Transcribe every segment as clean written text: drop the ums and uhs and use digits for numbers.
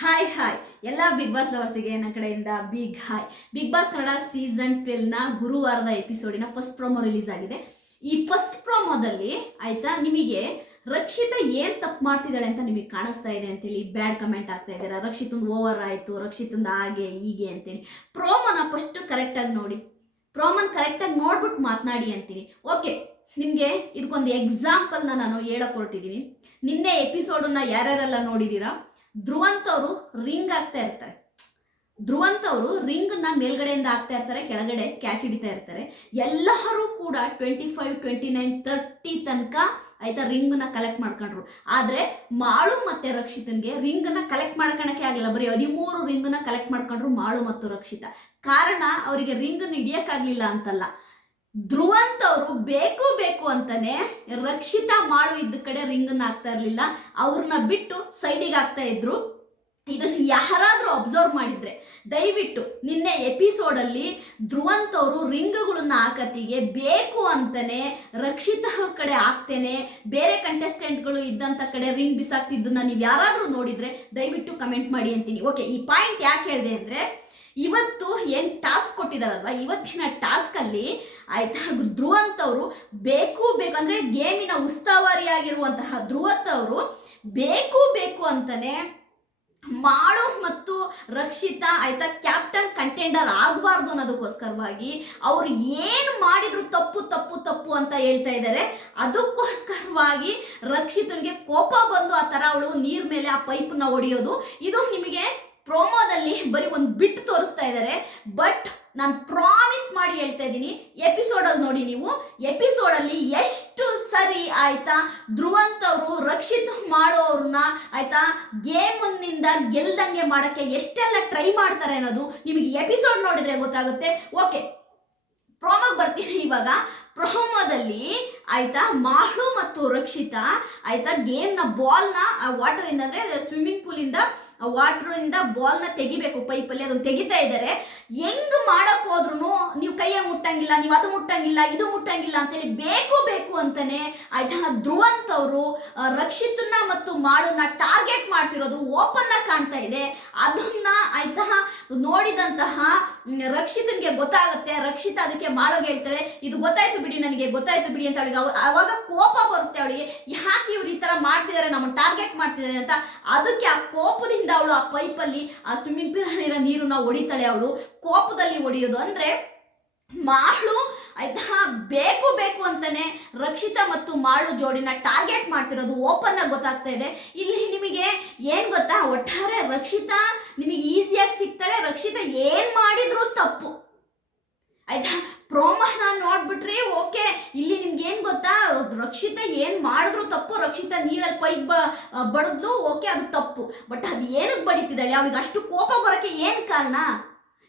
Hi ಎಲ್ಲ big boss ಲವರ್ಸಿಗೆ ನನ್ನ ಕಡೆಯಿಂದ big hi. Bigg Boss Kannada season 12ನ ಗುರುವಾರದ ಎಪಿಸೋಡಿನ ಫಸ್ಟ್ ಪ್ರೋಮೋ ರಿಲೀಸ್ ಆಗಿದೆ. ಈ ಫಸ್ಟ್ ಪ್ರೋಮೋದಲ್ಲಿ ಆಯ್ತಾ ನಿಮಗೆ ರಕ್ಷಿತಾ ಏನ್ ತಪ್ಪು ಮಾಡ್ತಿದ್ದಾಳೆ ಅಂತ ನಿಮಗೆ ಕಾಣಿಸ್ತಾ ಇದೆ ಅಂತೇಳಿ ಬ್ಯಾಡ್ ಕಮೆಂಟ್ ಆಗ್ತಾ ಇದ್ದಾರೆ. ರಕ್ಷಿತಂದು ಓವರ್ ಆಯ್ತು, ರಕ್ಷಿತಂದು ಹಾಗೆ ಹೀಗೆ ಅಂತೇಳಿ. ಪ್ರೋಮೋನ ಫಸ್ಟ್ ಕರೆಕ್ಟಾಗಿ ನೋಡಿ, ಪ್ರೋಮೋನ ಕರೆಕ್ಟಾಗಿ ನೋಡ್ಬಿಟ್ಟು ಮಾತನಾಡಿ ಅಂತೀನಿ. ಓಕೆ, ನಿಮಗೆ ಇದಕ್ಕೊಂದು ಎಕ್ಸಾಂಪಲ್ನ ನಾನು ಹೇಳಕ್ ಹೊರಟಿದ್ದೀನಿ. ನಿನ್ನೆ ಎಪಿಸೋಡನ್ನ ಯಾರ್ಯಾರೆಲ್ಲ ನೋಡಿದ್ದೀರಾ, ಧ್ರುವಂತ್ ಅವರು ರಿಂಗ್ ಆಗ್ತಾ ಇರ್ತಾರೆ. ಧ್ರುವಂತ್ ಅವರು ರಿಂಗ್ ನ ಮೇಲ್ಗಡೆಯಿಂದ ಆಗ್ತಾ ಇರ್ತಾರೆ, ಕೆಳಗಡೆ ಕ್ಯಾಚ್ ಹಿಡಿತಾ ಇರ್ತಾರೆ. ಎಲ್ಲರೂ ಕೂಡ 25, 29, 30 ತನಕ ಆಯ್ತಾ ರಿಂಗ್ ನ ಕಲೆಕ್ಟ್ ಮಾಡ್ಕೊಂಡ್ರು. ಆದ್ರೆ ಮಾಳು ಮತ್ತೆ ರಕ್ಷಿತನ್ಗೆ ರಿಂಗ್ ನ ಕಲೆಕ್ಟ್ ಮಾಡ್ಕೊಳಕ್ಕೆ ಆಗಿಲ್ಲ. ಬರೀ 13 ರಿಂಗ್ ನ ಕಲೆಕ್ಟ್ ಮಾಡ್ಕೊಂಡ್ರು ಮಾಳು ಮತ್ತು ರಕ್ಷಿತಾ. ಕಾರಣ ಅವರಿಗೆ ರಿಂಗ್ ಹಿಡಿಯಕ್ಕಾಗ್ಲಿಲ್ಲ ಅಂತಲ್ಲ, ಧ್ರುವಂತ್ ಅವರು ಬೇಕು ಅಂತಾನೆ ರಕ್ಷಿತಾ ಮಾಳು ಇದ್ದ ಕಡೆ ರಿಂಗ್ ಹಾಕ್ತಾ ಇರ್ಲಿಲ್ಲ, ಅವ್ರನ್ನ ಬಿಟ್ಟು ಸೈಡಿಗೆ ಆಗ್ತಾ ಇದ್ರು. ಇದನ್ನು ಯಾರಾದ್ರೂ ಅಬ್ಸರ್ವ್ ಮಾಡಿದ್ರೆ ದಯವಿಟ್ಟು ನಿನ್ನೆ ಎಪಿಸೋಡ್ ಅಲ್ಲಿ ಧ್ರುವಂತ್ ಅವರು ರಿಂಗ್ಗಳನ್ನ ಹಾಕತ್ತಿಗೆ ಬೇಕು ಅಂತಾನೆ ರಕ್ಷಿತಾ ಅವ್ರ ಕಡೆ ಹಾಕ್ತೇನೆ, ಬೇರೆ ಕಂಟೆಸ್ಟೆಂಟ್ಗಳು ಇದ್ದಂತ ಕಡೆ ರಿಂಗ್ ಬಿಸಾಕ್ತಿದ್ದನ್ನ ನೀವು ಯಾರಾದ್ರೂ ನೋಡಿದ್ರೆ ದಯವಿಟ್ಟು ಕಮೆಂಟ್ ಮಾಡಿ ಅಂತೀನಿ. ಓಕೆ, ಈ ಪಾಯಿಂಟ್ ಯಾಕೆ ಹೇಳಿದೆ ಅಂದ್ರೆ, ಇವತ್ತು ಏನ್ ಟಾಸ್ಕ್ ಕೊಟ್ಟಿದಾರಲ್ವಾ, ಇವತ್ತಿನ ಟಾಸ್ಕ್ ಅಲ್ಲಿ ಆಯ್ತಾ ಧ್ರುವಂತ್ ಅವರು ಬೇಕು ಅಂದ್ರೆ ಗೇಮಿನ ಉಸ್ತುವಾರಿಯಾಗಿರುವಂತಹ ಧ್ರುವಂತ್ ಅವರು ಬೇಕು ಅಂತಾನೆ ಮಾಳು ಮತ್ತು ರಕ್ಷಿತಾ ಆಯ್ತಾ ಕ್ಯಾಪ್ಟನ್ ಕಂಟೆಂಡರ್ ಆಗಬಾರ್ದು ಅನ್ನೋದಕ್ಕೋಸ್ಕರವಾಗಿ ಅವ್ರು ಏನು ಮಾಡಿದ್ರು ತಪ್ಪು ಅಂತ ಹೇಳ್ತಾ ಇದ್ದಾರೆ. ಅದಕ್ಕೋಸ್ಕರವಾಗಿ ರಕ್ಷಿತನ್ಗೆ ಕೋಪ ಬಂದು ಆ ತರ ಅವಳು ನೀರ್ ಮೇಲೆ ಆ ಪೈಪ್ನ ಹೊಡೆಯೋದು. ಇದು ನಿಮಗೆ ಪ್ರೋಮೋದಲ್ಲಿ ಬರೀ ಒಂದು ಬಿಟ್ಟು ತೋರಿಸ್ತಾ ಇದ್ದಾರೆ. ಬಟ್ ನಾನು ಪ್ರಾಮಿಸ್ ಮಾಡಿ ಹೇಳ್ತಾ ಇದ್ದೀನಿ, ಎಪಿಸೋಡಲ್ಲಿ ನೋಡಿ ನೀವು, ಎಪಿಸೋಡಲ್ಲಿ ಎಷ್ಟು ಸರಿ ಆಯ್ತಾ ಧ್ರುವಂತ್ ಅವರು ರಕ್ಷಿತ್ ಮಾಡೋ ಅವ್ರನ್ನ ಆಯ್ತಾ ಗೇಮ್ನಿಂದ ಗೆಲ್ದಂಗೆ ಮಾಡಕ್ಕೆ ಎಷ್ಟೆಲ್ಲ ಟ್ರೈ ಮಾಡ್ತಾರೆ ಅನ್ನೋದು ನಿಮಗೆ ಎಪಿಸೋಡ್ ನೋಡಿದ್ರೆ ಗೊತ್ತಾಗುತ್ತೆ. ಓಕೆ, ಪ್ರೋಮೋಗೆ ಬರ್ತೀನಿ. ಇವಾಗ ಪ್ರೋಮೋದಲ್ಲಿ ಆಯ್ತಾ ಮಾಳು ಮತ್ತು ರಕ್ಷಿತಾ ಆಯ್ತಾ ಗೇಮ್ನ ಬಾಲ್ನ ವಾಟರ್ ಇಂದ ಅಂದ್ರೆ ಸ್ವಿಮ್ಮಿಂಗ್ ಪೂಲ್ ಇಂದ ವಾಟರ್ ಇಂದ ಬಾಲ್ ನ ತೆಗಿಬೇಕು, ಪೈಪಲ್ಲಿ ಅದನ್ನು ತೆಗಿತಾ ಇದ್ದಾರೆ. ಹೆಂಗ್ ಮಾಡಕ್ ಹೋದ್ರು ನೀವು ಕೈಯ ಮುಟ್ಟಂಗಿಲ್ಲ, ನೀವು ಅದು ಮುಟ್ಟಂಗಿಲ್ಲ, ಇದು ಮುಟ್ಟಂಗಿಲ್ಲ ಅಂತೇಳಿ ಬೇಕು ಅಂತಾನೆ ಆಯ್ತಾ ಧ್ರುವಂತ್ ಅವರು ರಕ್ಷಿತನ ಮತ್ತು ಮಾಳುನ ಟಾರ್ಗೆಟ್ ಮಾಡ್ತಿರೋದು ಓಪನ್ ಆಗಿ ಕಾಣ್ತಾ ಇದೆ. ಅದನ್ನ ಆಯ್ತಾ ನೋಡಿದಂತಹ ರಕ್ಷಿತನ್ಗೆ ಗೊತ್ತಾಗುತ್ತೆ. ರಕ್ಷಿತ ಅದಕ್ಕೆ ಮಾಳುಗೆ ಹೇಳ್ತಾರೆ, ಇದು ಗೊತ್ತಾಯ್ತು ಬಿಡಿ, ನನಗೆ ಗೊತ್ತಾಯ್ತು ಬಿಡಿ ಅಂತ ಅವಳಿಗೆ ಅವಾಗ ಕೋಪ ಬರುತ್ತೆ ಅವಳಿಗೆ. ಯಾಕೆ ಇವ್ರು ಈ ತರ ಮಾಡ್ತಿದ್ದಾರೆ, ನಮ್ಮನ್ನು ಟಾರ್ಗೆಟ್ ಮಾಡ್ತಿದ್ದಾರೆ ಅಂತ. ಅದಕ್ಕೆ ಆ ಕೋಪದಿಂದ ಅವಳು ಆ ಪೈಪಲ್ಲಿ ಆ ಸ್ವಿಮ್ಮಿಂಗ್ ಪೂಲ್ ಅಲ್ಲಿರೋ ನೀರನ್ನ ಹೊಡಿತಾಳೆ. ಅವಳು ಕೋಪದಲ್ಲಿ ಹೊಡೆಯೋದು ಅಂದ್ರೆ ಮಾಳು ಆಯ್ತಾ ಬೇಕು ಅಂತಾನೆ ರಕ್ಷಿತಾ ಮತ್ತು ಮಾಳು ಜೋಡಿನ ಟಾರ್ಗೆಟ್ ಮಾಡ್ತಿರೋದು ಓಪನ್ ಆಗಿ ಗೊತ್ತಾಗ್ತಾ ಇದೆ. ಇಲ್ಲಿ ನಿಮಗೆ ಏನ್ ಗೊತ್ತಾ, ಒಟ್ಟಾರೆ ರಕ್ಷಿತಾ ನಿಮಗೆ ಈಸಿಯಾಗಿ ಸಿಗ್ತಾಳೆ. ರಕ್ಷಿತಾ ಏನ್ ಮಾಡಿದ್ರು ತಪ್ಪು ಆಯ್ತಾ. ಪ್ರೋಮೋನ ನೋಡ್ಬಿಟ್ರಿ ಓಕೆ, ಇಲ್ಲಿ ನಿಮ್ಗೆ ಏನ್ ಗೊತ್ತಾ, ರಕ್ಷಿತಾ ಏನ್ ಮಾಡಿದ್ರು ತಪ್ಪು. ರಕ್ಷಿತಾ ನೀರಲ್ಲಿ ಪೈಪ್ ಬಡದ್ಲು, ಓಕೆ ಅದು ತಪ್ಪು. ಬಟ್ ಅದು ಏನಕ್ಕೆ ಬಡಿತಿದ್ದಾಳೆ, ಅವಳಿಗೆ ಅಷ್ಟು ಕೋಪ ಬರೋಕ್ಕೆ ಏನ್ ಕಾರಣ?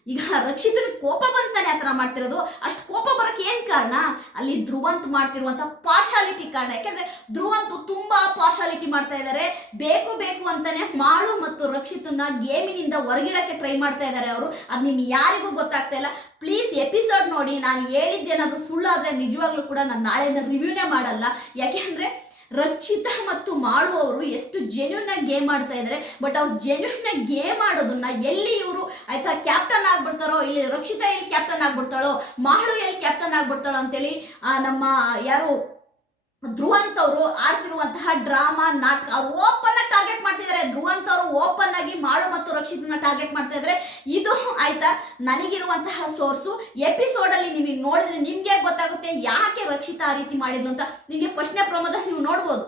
ಈಗ ರಕ್ಷಿತನ ಕೋಪ ಬಂತಾನೆ ಆತರ ಮಾಡ್ತಿರೋದು. ಅಷ್ಟು ಕೋಪ ಬರಕ್ಕೆ ಏನ್ ಕಾರಣ? ಅಲ್ಲಿ ಧ್ರುವಂತ್ ಮಾಡ್ತಿರುವಂತ ಪಾರ್ಶಾಲಿಟಿ ಕಾರಣ. ಯಾಕಂದ್ರೆ ಧ್ರುವಂತ್ ತುಂಬಾ ಪಾರ್ಶಾಲಿಟಿ ಮಾಡ್ತಾ ಇದ್ದಾರೆ. ಬೇಕು ಅಂತಾನೆ ಮಾಳು ಮತ್ತು ರಕ್ಷಿತನ ಗೇಮಿನಿಂದ ಹೊರಗಿಡಕ್ಕೆ ಟ್ರೈ ಮಾಡ್ತಾ ಇದ್ದಾರೆ ಅವರು. ಅದು ನಿಮ್ಗೆ ಯಾರಿಗೂ ಗೊತ್ತಾಗ್ತಾ ಇಲ್ಲ. ಪ್ಲೀಸ್ ಎಪಿಸೋಡ್ ನೋಡಿ. ನಾನು ಹೇಳಿದ್ದೇನಾದ್ರೂ ಫುಲ್ ಆದ್ರೆ ನಿಜವಾಗ್ಲೂ ಕೂಡ ನಾನು ನಾಳೆಯಿಂದ ರಿವ್ಯೂನೇ ಮಾಡಲ್ಲ. ಯಾಕೆಂದ್ರೆ ರಕ್ಷಿತಾ ಮತ್ತು ಮಾಳು ಅವರು ಎಷ್ಟು ಜೆನ್ಯೂನ್ ಆಗಿ ಗೇಮ್ ಆಡ್ತಾ ಇದ್ದಾರೆ. ಬಟ್ ಅವ್ರು ಜೆನ್ಯೂನ್ ಆಗಿ ಗೇಮ್ ಆಡೋದನ್ನ ಎಲ್ಲಿ ಇವರು ಆಯ್ತಾ ಕ್ಯಾಪ್ಟನ್ ಆಗ್ಬಿಡ್ತಾರೋ, ಇಲ್ಲಿ ರಕ್ಷಿತಾ ಎಲ್ಲಿ ಕ್ಯಾಪ್ಟನ್ ಆಗ್ಬಿಡ್ತಾಳೋ, ಮಾಳು ಎಲ್ಲಿ ಕ್ಯಾಪ್ಟನ್ ಆಗ್ಬಿಡ್ತಾಳೋ ಅಂತೇಳಿ ನಮ್ಮ ಯಾರು ಧ್ರುವಂತ್ ಅವರು ಆಡ್ತಿರುವಂತಹ ಡ್ರಾಮಾ ನಾಟಕ ಓಪನ್ ಆಗಿ ಟಾರ್ಗೆಟ್ ಮಾಡ್ತಿದ್ದಾರೆ. ಧ್ರುವಂತ್ ಅವರು ಓಪನ್ ಆಗಿ ಮಾಳು ಮತ್ತು ರಕ್ಷಿತನ ಟಾರ್ಗೆಟ್ ಮಾಡ್ತಾ ಇದ್ದಾರೆ. ಇದು ಆಯ್ತಾ ನನಗಿರುವಂತಹ ಸೋರ್ಸು. ಎಪಿಸೋಡ್ ಅಲ್ಲಿ ನಿಮಗೆ ನೋಡಿದ್ರೆ ನಿಮ್ಗೆ ಗೊತ್ತಾಗುತ್ತೆ ಯಾಕೆ ರಕ್ಷಿತಾ ಆ ರೀತಿ ಮಾಡಿದ್ಲು ಅಂತ. ನಿಮಗೆ ಫಸ್ಟ್ನೇ ಪ್ರೋಮೋದಲ್ಲಿ ನೀವು ನೋಡ್ಬೋದು.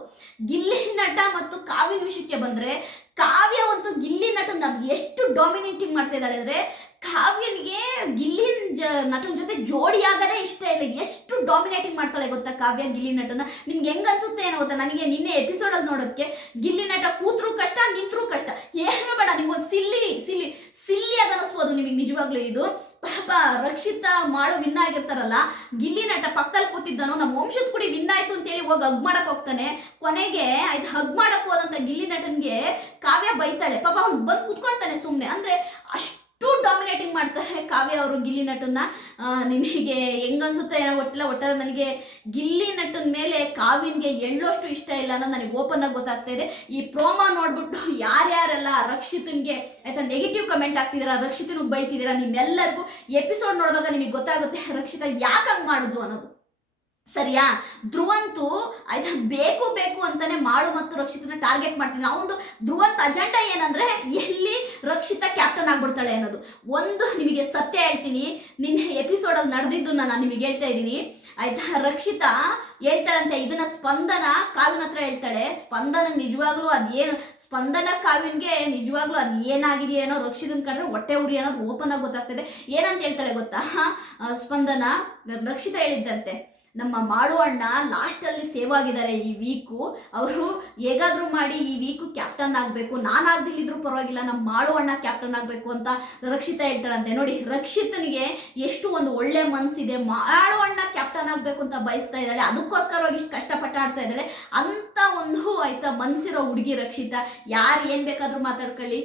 ಗಿಲ್ಲಿ ನಟ ಮತ್ತು ಕಾವ್ಯನ ವಿಷಯಕ್ಕೆ ಬಂದ್ರೆ, ಕಾವ್ಯ ಒಂದು ಗಿಲ್ಲಿ ನಟನ ಎಷ್ಟು ಡಾಮಿನೇಟಿಂಗ್ ಮಾಡ್ತಾ ಇದ್ದಾಳೆ ಅಂದ್ರೆ, ಕಾವ್ಯನಿಗೆ ಗಿಲ್ಲಿ ನಟನ ಜೊತೆ ಜೋಡಿ ಆಗದೇ ಇಷ್ಟ ಇಲ್ಲ. ಎಷ್ಟು ಡಾಮಿನೇಟಿಂಗ್ ಮಾಡ್ತಾಳೆ ಗೊತ್ತಾ ಕಾವ್ಯ ಗಿಲ್ಲಿ ನಟನ. ನಿಮ್ಗೆ ಹೆಂಗ್ ಅನ್ಸುತ್ತೆ ಏನೋ ಗೊತ್ತಾ, ನನಗೆ ನಿನ್ನೆ ಎಪಿಸೋಡ್ ಅಲ್ಲಿ ನೋಡೋದಕ್ಕೆ ಗಿಲ್ಲಿ ನಟ ಕೂತ್ರು ಕಷ್ಟ, ನಿಂತ್ರು ಕಷ್ಟ, ಏನು ಬೇಡ ನಿಮ್ಗೊಂದು ಸಿಲ್ಲಿ ಆಗಿ ಅನಿಸ್ಬೋದು ನಿಮಗೆ ನಿಜವಾಗ್ಲೂ. ಇದು ಪಾಪ ರಕ್ಷಿತಾ ಮಾಳು ವಿನ್ ಆಗಿರ್ತಾರಲ್ಲ, ಗಿಲ್ಲಿ ನಟ ಪಕ್ಕದಲ್ಲಿ ಕೂತಿದ್ದಾನು, ನಮ್ಮ ವಂಶದ ಕುಡಿ ವಿನ್ ಆಯ್ತು ಅಂತೇಳಿ ಹೋಗಿ ಹಗ್ ಮಾಡಕ್ ಹೋಗ್ತಾನೆ. ಕೊನೆಗೆ ಆಯ್ತು ಹಗ್ ಮಾಡಕ್ ಹೋದಂತ ಗಿಲ್ಲಿ ನಟನ್ಗೆ ಕಾವ್ಯ ಬೈತಾಳೆ. ಪಾಪ ಅವ್ನು ಬಂದು ಕುತ್ಕೊಳ್ತಾನೆ ಸುಮ್ಮನೆ. ಅಂದ್ರೆ ಅಷ್ಟು ಡಾಮಿನೇಟಿಂಗ್ ಮಾಡ್ತಾರೆ ಕಾವ್ಯ ಅವರು ಗಿಲ್ಲಿ ನಟನ್ನ. ನಿಮಗೆ ಹೆಂಗನ್ಸುತ್ತೆ ಏನೋ ಗೊತ್ತಿಲ್ಲ, ಒಟ್ಟಾರೆ ನನಗೆ ಗಿಲ್ಲಿ ನಟನ ಮೇಲೆ ಕಾವ್ಯನ್ಗೆ ಎಳ್ಳೋಷ್ಟು ಇಷ್ಟ ಇಲ್ಲ ಅನ್ನೋದು ನನಗೆ ಓಪನ್ ಆಗಿ ಗೊತ್ತಾಗ್ತಾ ಇದೆ. ಈ ಪ್ರೋಮೋ ನೋಡ್ಬಿಟ್ಟು ಯಾರ್ಯಾರೆಲ್ಲ ರಕ್ಷಿತನ್ಗೆ ಆಯ್ತಾ ನೆಗೆಟಿವ್ ಕಮೆಂಟ್ ಆಗ್ತಿದ್ದೀರಾ, ರಕ್ಷಿತನಿಗೆ ಬೈತಿದ್ದೀರಾ, ನಿಮ್ಮೆಲ್ಲರಿಗೂ ಎಪಿಸೋಡ್ ನೋಡಿದಾಗ ನಿಮಗೆ ಗೊತ್ತಾಗುತ್ತೆ ರಕ್ಷಿತಾ ಯಾಕೆ ಹಂಗೆ ಮಾಡಿದ್ಲು ಅನ್ನೋದು. ಸರಿಯಾ? ಧ್ರುವಂತು ಆಯ್ತಾ ಬೇಕು ಬೇಕು ಅಂತಾನೆ ಮಾಳು ಮತ್ತು ರಕ್ಷಿತನ ಟಾರ್ಗೆಟ್ ಮಾಡ್ತೀನಿ. ಅವನು ಧ್ರುವಂತ್ ಅಜೆಂಡಾ ಏನಂದ್ರೆ ಎಲ್ಲಿ ರಕ್ಷಿತಾ ಕ್ಯಾಪ್ಟನ್ ಆಗ್ಬಿಡ್ತಾಳೆ ಅನ್ನೋದು. ಒಂದು ನಿಮಗೆ ಸತ್ಯ ಹೇಳ್ತೀನಿ, ನಿನ್ನೆ ಎಪಿಸೋಡಲ್ಲಿ ನಡೆದಿದ್ದು ನಾನು ನಿಮಗೆ ಹೇಳ್ತಾ ಇದ್ದೀನಿ ಆಯ್ತಾ. ರಕ್ಷಿತಾ ಹೇಳ್ತಾಳಂತೆ ಇದನ್ನ ಸ್ಪಂದನ ಕಾವ್ಯನ ಹತ್ರ ಹೇಳ್ತಾಳೆ. ಸ್ಪಂದನ ನಿಜವಾಗ್ಲೂ ಅದೇನು ಸ್ಪಂದನ ಕಾವ್ಯನ್ಗೆ ನಿಜವಾಗ್ಲೂ ಅದು ಏನಾಗಿದೆಯೇನೋ ರಕ್ಷಿತನ್ ಕಂಡ್ರೆ ಹೊಟ್ಟೆ ಉರಿ ಅನ್ನೋದು ಓಪನ್ ಆಗಿ ಗೊತ್ತಾಗ್ತದೆ. ಏನಂತ ಹೇಳ್ತಾಳೆ ಗೊತ್ತಾ, ಸ್ಪಂದನ ರಕ್ಷಿತಾ ಹೇಳಿದ್ದಂತೆ ನಮ್ಮ ಮಾಳು ಅಣ್ಣ ಲಾಸ್ಟಲ್ಲಿ ಸೇವ್ ಆಗಿದ್ದಾರೆ ಈ ವೀಕು, ಅವರು ಹೇಗಾದ್ರೂ ಮಾಡಿ ಈ ವೀಕು ಕ್ಯಾಪ್ಟನ್ ಆಗಬೇಕು, ನಾನಾಗ್ದಿಲ್ಲಿದ್ರು ಪರವಾಗಿಲ್ಲ ನಮ್ಮ ಮಾಳು ಅಣ್ಣ ಕ್ಯಾಪ್ಟನ್ ಆಗಬೇಕು ಅಂತ ರಕ್ಷಿತಾ ಹೇಳ್ತಾಳಂತೆ. ನೋಡಿ ರಕ್ಷಿತನಿಗೆ ಎಷ್ಟು ಒಂದು ಒಳ್ಳೆ ಮನಸ್ಸಿದೆ, ಮಾಳು ಅಣ್ಣ ಕ್ಯಾಪ್ಟನ್ ಆಗಬೇಕು ಅಂತ ಬಯಸ್ತಾ ಇದ್ದಾಳೆ, ಅದಕ್ಕೋಸ್ಕರವಾಗಿ ಇಷ್ಟು ಕಷ್ಟಪಟ್ಟ ಆಡ್ತಾ ಇದ್ದಾಳೆ ಅಂತ ಒಂದು ಆಯ್ತಾ ಮನಸ್ಸಿರೋ ಹುಡುಗಿ ರಕ್ಷಿತಾ. ಯಾರು ಏನು ಬೇಕಾದರೂ ಮಾತಾಡ್ಕೊಳ್ಳಿ,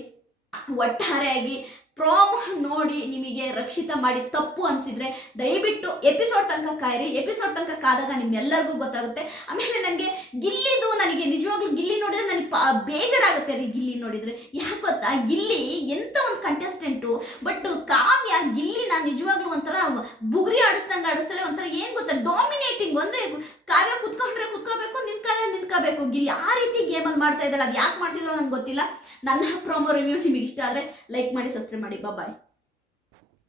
ಒಟ್ಟಾರೆಯಾಗಿ ಪ್ರೋಮೋ ನೋಡಿ ನಿಮಗೆ ರಕ್ಷಿತಾ ಮಾಡಿ ತಪ್ಪು ಅನಿಸಿದ್ರೆ ದಯವಿಟ್ಟು ಎಪಿಸೋಡ್ ತನಕ ಕಾಯಿರಿ. ಎಪಿಸೋಡ್ ತನಕ ಕಾದಾಗ ನಿಮ್ಮೆಲ್ಲರಿಗೂ ಗೊತ್ತಾಗುತ್ತೆ. ಆಮೇಲೆ ನನಗೆ ಗಿಲ್ಲಿದು ನನಗೆ ನಿಜವಾಗ್ಲೂ ಗಿಲ್ಲಿ ನೋಡಿದ್ರೆ ನನಗೆ ಬೇಜಾರಾಗುತ್ತೆ ರೀ. ಗಿಲ್ಲಿ ನೋಡಿದರೆ ಯಾಕೆ ಗೊತ್ತಾ, ಗಿಲ್ಲಿ ಎಂಥ ಒಂದು ಕಂಟೆಸ್ಟೆಂಟು, ಬಟ್ ಕಾವ್ಯ ಗಿಲ್ಲಿನ ನಿಜವಾಗ್ಲೂ ಒಂಥರ ಬುಗುರಿ ಆಡಿಸ್ತಾಳೆ. ಒಂಥರ ಏನು ಗೊತ್ತಾ, ಡಾಮಿನೇಟಿಂಗ್. ಅಂದರೆ ಕಾವ್ಯ ಕುತ್ಕೊಂಡ್ರೆ ಕುತ್ಕೋಬೇಕು, ನಿಂತ್ಕೋಬೇಕು. ಗಿಲ್ಲಿ ಆ ರೀತಿ ಗೇಮಲ್ಲಿ ಮಾಡ್ತಾ ಇದ್ದಾಳೆ. ಅದು ಯಾಕೆ ಮಾಡ್ತಿದ್ರು ನಂಗೆ ಗೊತ್ತಿಲ್ಲ. ನನ್ನ ಪ್ರೊಮೋ ರಿವ್ಯೂ ನಿಮಗೆ ಇಷ್ಟ ಆದರೆ ಲೈಕ್ ಮಾಡಿ, ಸಬ್ಸ್ಕ್ರೈಬ್ ಮಾಡಿ. ಬಾಯ್.